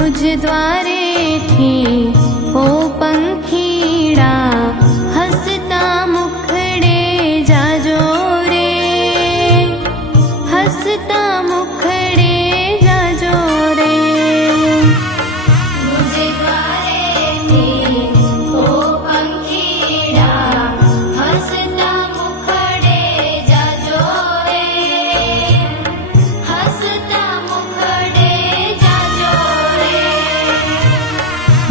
मुझ द्वारे थी ओ पंखीड़ा हसता मुखड़े जाजो रे, हसता मुखड़े जाजो रे। मुझ द्वारे थी ओ पंखीड़ा हसता मुखड़े जाजो रे, हसता मुखड़े जाजो रे।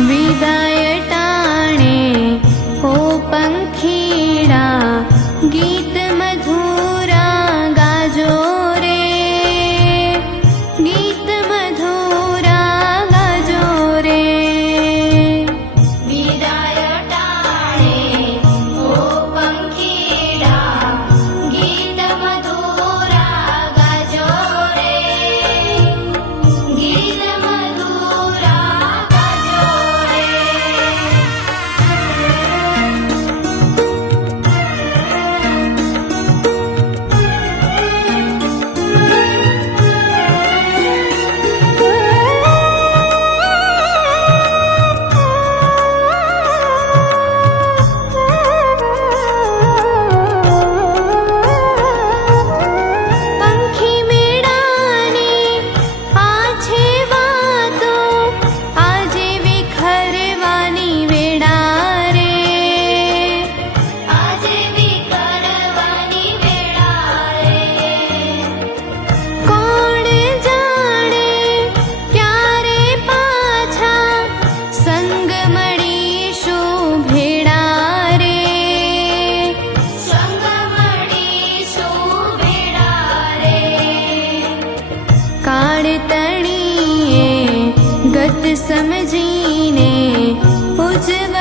विदाय टाणे ओ पंखीड़ा गीत मधुरा गाजो रे, गीत मधुरा गाजो रे। विदाय टाणे ओ पंखीड़ा गीत मधुरा गाजो रे, गीत मधुरा गाजो रे। पंखी मेड़ानी आछे वातो आजे विखरवानी वेड़ा रे, आजे विखरवानी वेड़ा रे। कोण जाणे क्यारे पाछा संग मळीशुं भेड़ा रे, संग मळीशुं भेड़ा रे। काळ तणीए गत समजीने उजवा